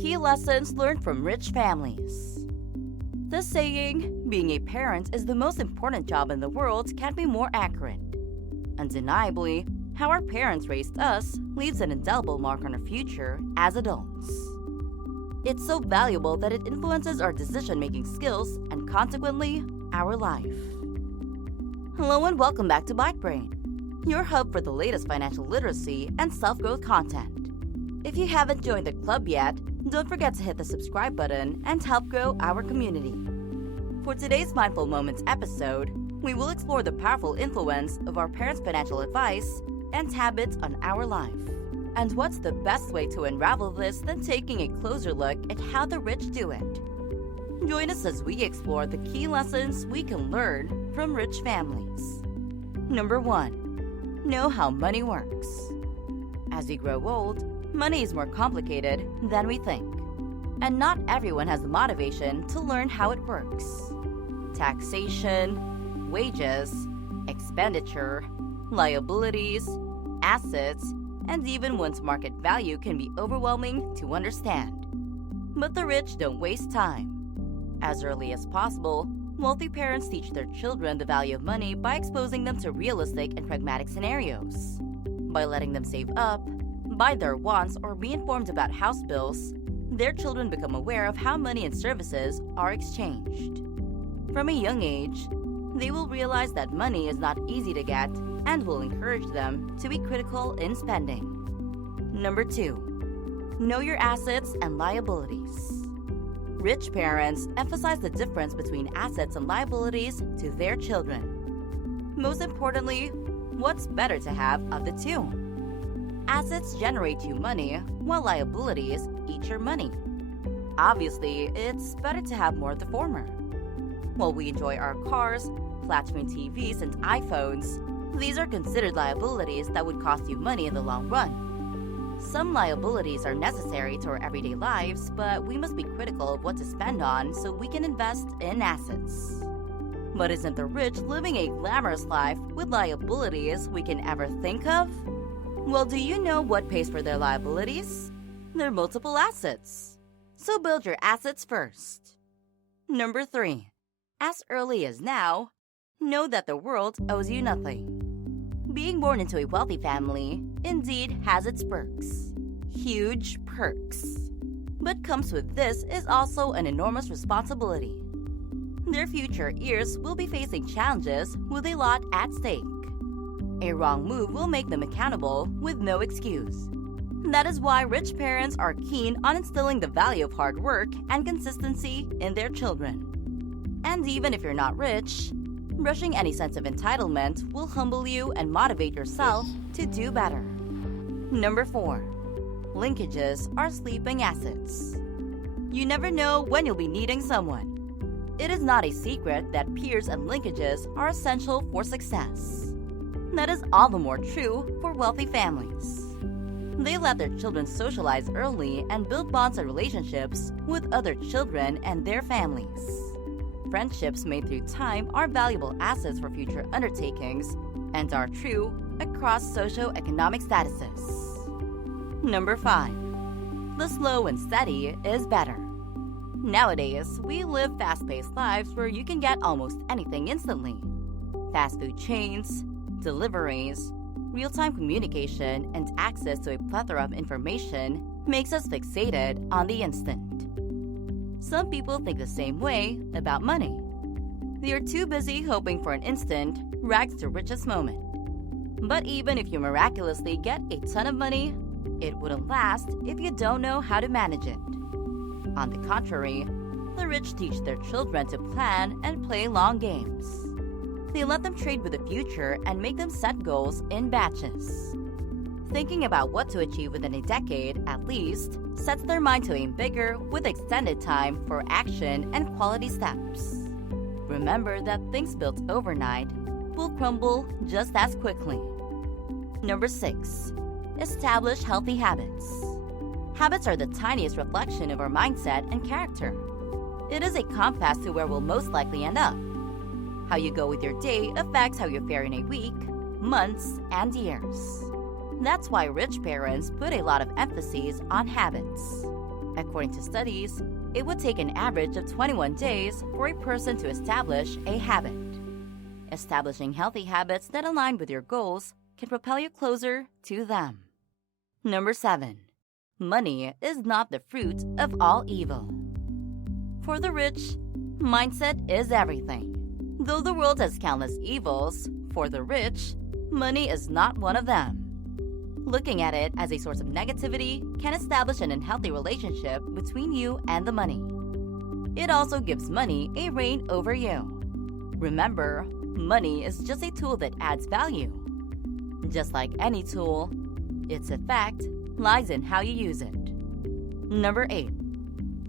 Key lessons learned from rich families. The saying, being a parent is the most important job in the world, can't be more accurate. Undeniably, how our parents raised us leaves an indelible mark on our future as adults. It's so valuable that it influences our decision-making skills and consequently, our life. Hello and welcome back to BYTEBRAIN, your hub for the latest financial literacy and self-growth content. If you haven't joined the club yet, don't forget to hit the subscribe button and help grow our community. For today's Mindful Moments episode, we will explore the powerful influence of our parents' financial advice and habits on our life. And what's the best way to unravel this than taking a closer look at how the rich do it? Join us as we explore the key lessons we can learn from rich families. Number 1. Know how money works. As we grow old, money is more complicated than we think. And not everyone has the motivation to learn how it works. Taxation, wages, expenditure, liabilities, assets, and even one's market value can be overwhelming to understand. But the rich don't waste time. As early as possible, wealthy parents teach their children the value of money by exposing them to realistic and pragmatic scenarios. By letting them save up, buy their wants, or be informed about house bills, their children become aware of how money and services are exchanged. From a young age, they will realize that money is not easy to get and will encourage them to be critical in spending. Number 2. Know your assets and liabilities. Rich parents emphasize the difference between assets and liabilities to their children. Most importantly, what's better to have of the two? Assets generate you money, while liabilities eat your money. Obviously, it's better to have more of the former. While we enjoy our cars, flat-screen TVs, and iPhones, these are considered liabilities that would cost you money in the long run. Some liabilities are necessary to our everyday lives, but we must be critical of what to spend on so we can invest in assets. But isn't the rich living a glamorous life with liabilities we can ever think of? Well, do you know what pays for their liabilities? Their multiple assets. So build your assets first. Number 3. As early as now, know that the world owes you nothing. Being born into a wealthy family indeed has its perks. Huge perks. But comes with this is also an enormous responsibility. Their future heirs will be facing challenges with a lot at stake. A wrong move will make them accountable with no excuse. That is why rich parents are keen on instilling the value of hard work and consistency in their children. And even if you're not rich, brushing any sense of entitlement will humble you and motivate yourself to do better. Number 4. Linkages are sleeping assets. You never know when you'll be needing someone. It is not a secret that peers and linkages are essential for success. That is all the more true for wealthy families. They let their children socialize early and build bonds and relationships with other children and their families. Friendships made through time are valuable assets for future undertakings and are true across socio-economic statuses. Number 5. The slow and steady is better. Nowadays, we live fast-paced lives where you can get almost anything instantly. Fast food chains, deliveries, real-time communication, and access to a plethora of information makes us fixated on the instant. Some people think the same way about money. They are too busy hoping for an instant, rags to riches moment. But even if you miraculously get a ton of money, it wouldn't last if you don't know how to manage it. On the contrary, the rich teach their children to plan and play long games. They let them trade with the future and make them set goals in batches. Thinking about what to achieve within a decade, at least, sets their mind to aim bigger with extended time for action and quality steps. Remember that things built overnight will crumble just as quickly. Number 6. Establish healthy habits. Habits are the tiniest reflection of our mindset and character. It is a compass to where we'll most likely end up. How you go with your day affects how you fare in a week, months, and years. That's why rich parents put a lot of emphasis on habits. According to studies, it would take an average of 21 days for a person to establish a habit. Establishing healthy habits that align with your goals can propel you closer to them. Number 7. Money is not the fruit of all evil. For the rich, mindset is everything. Though the world has countless evils, for the rich, money is not one of them. Looking at it as a source of negativity can establish an unhealthy relationship between you and the money. It also gives money a reign over you. Remember, money is just a tool that adds value. Just like any tool, its effect lies in how you use it. Number 8.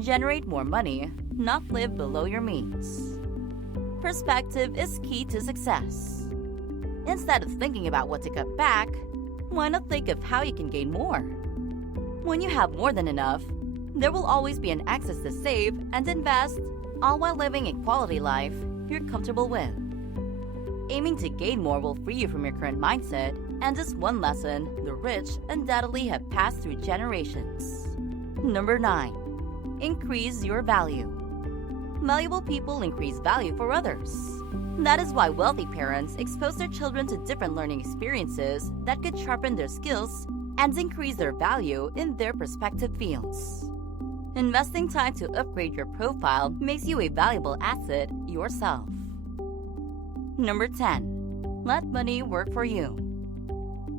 Generate more money, not live below your means. Perspective is key to success. Instead of thinking about what to cut back, why not think of how you can gain more? When you have more than enough, there will always be an excess to save and invest, all while living a quality life you're comfortable with. Aiming to gain more will free you from your current mindset, and just one lesson the rich undoubtedly have passed through generations. Number 9. Increase your value. Valuable people increase value for others. That is why wealthy parents expose their children to different learning experiences that could sharpen their skills and increase their value in their respective fields. Investing time to upgrade your profile makes you a valuable asset yourself. Number 10. Let money work for you.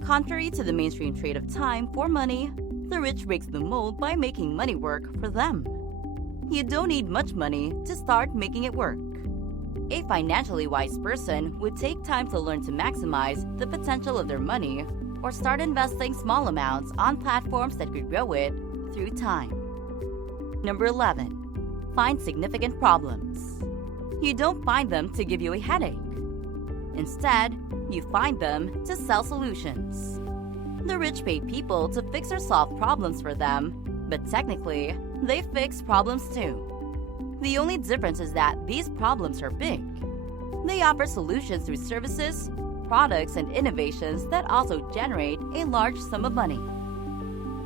Contrary to the mainstream trade of time for money, the rich breaks the mold by making money work for them. You don't need much money to start making it work. A financially wise person would take time to learn to maximize the potential of their money or start investing small amounts on platforms that could grow it through time. Number 11. Find significant problems. You don't find them to give you a headache. Instead, you find them to sell solutions. The rich pay people to fix or solve problems for them, but technically, they fix problems too. The only difference is that these problems are big. They offer solutions through services, products, and innovations that also generate a large sum of money.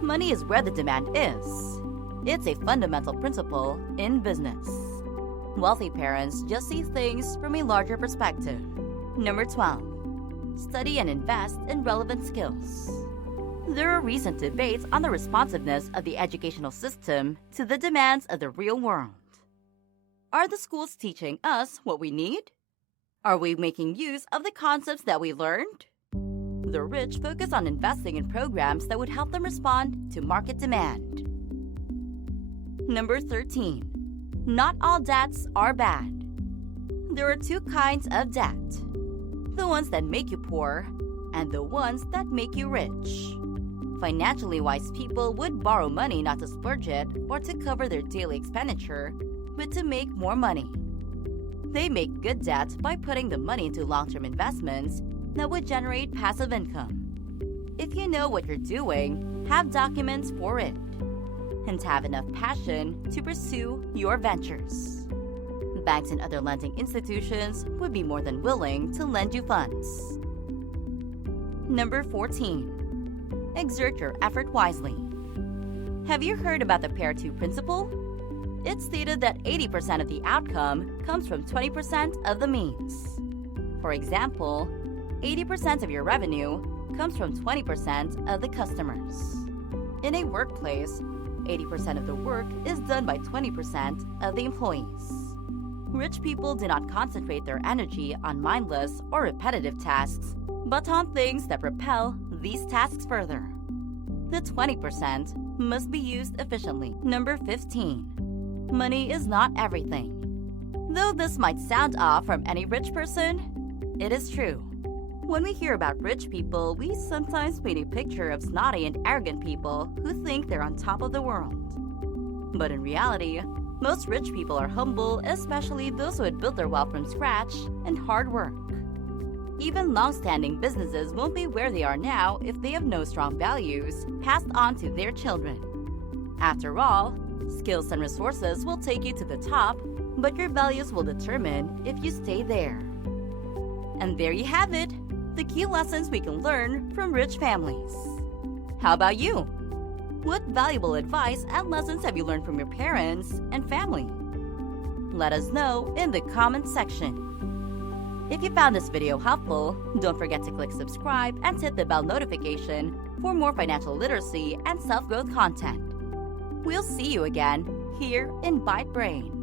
Money is where the demand is. It's a fundamental principle in business. Wealthy parents just see things from a larger perspective. Number 12. Study and invest in relevant skills. There are recent debates on the responsiveness of the educational system to the demands of the real world. Are the schools teaching us what we need? Are we making use of the concepts that we learned? The rich focus on investing in programs that would help them respond to market demand. Number 13. Not all debts are bad. There are two kinds of debt. The ones that make you poor and the ones that make you rich. Financially wise people would borrow money not to splurge it or to cover their daily expenditure, but to make more money. They make good debt by putting the money into long-term investments that would generate passive income. If you know what you're doing, have documents for it, and have enough passion to pursue your ventures. Banks and other lending institutions would be more than willing to lend you funds. Number 14. Exert your effort wisely. Have you heard about the Pair 2 principle? It's stated that 80% of the outcome comes from 20% of the means. For example, 80% of your revenue comes from 20% of the customers. In a workplace, 80% of the work is done by 20% of the employees. Rich people do not concentrate their energy on mindless or repetitive tasks, but on things that propel these tasks further. The 20% must be used efficiently. Number 15. Money is not everything. Though this might sound off from any rich person, it is true. When we hear about rich people, we sometimes paint a picture of snotty and arrogant people who think they're on top of the world. But in reality, most rich people are humble, especially those who had built their wealth from scratch and hard work. Even long-standing businesses won't be where they are now if they have no strong values passed on to their children. After all, skills and resources will take you to the top, but your values will determine if you stay there. And there you have it, the key lessons we can learn from rich families. How about you? What valuable advice and lessons have you learned from your parents and family? Let us know in the comment section. If you found this video helpful, don't forget to click subscribe and hit the bell notification for more financial literacy and self-growth content. We'll see you again here in BYTEBRAIN.